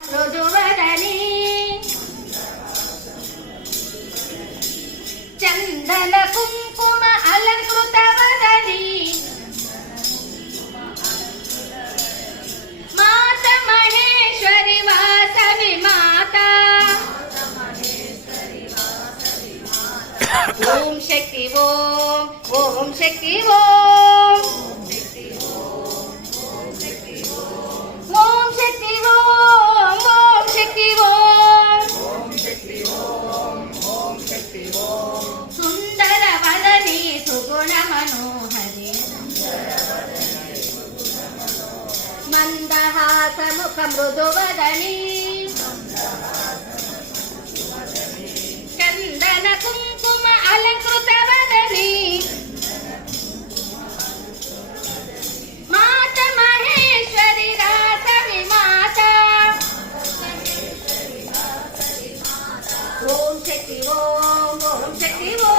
మృదువదనీ చందన కుంకుమ అలంకృత వదనీ మాత మహేశ్వరి వాసవి మాత ఓం శక్తి ఓం ఓం శక్తి ఓం ఓం శక్తి ఓం ఓం శక్తి ఓం సుందర వదనీ సుగుణ మనోహరి మందహాస ముఖ మృదువదనీ చందన కుంకుమ అలంకృత వదనీ మాత మహేశ్వరి రాసవి మాత ఓం శక్తి ఓం ఓం శక్తి ఓం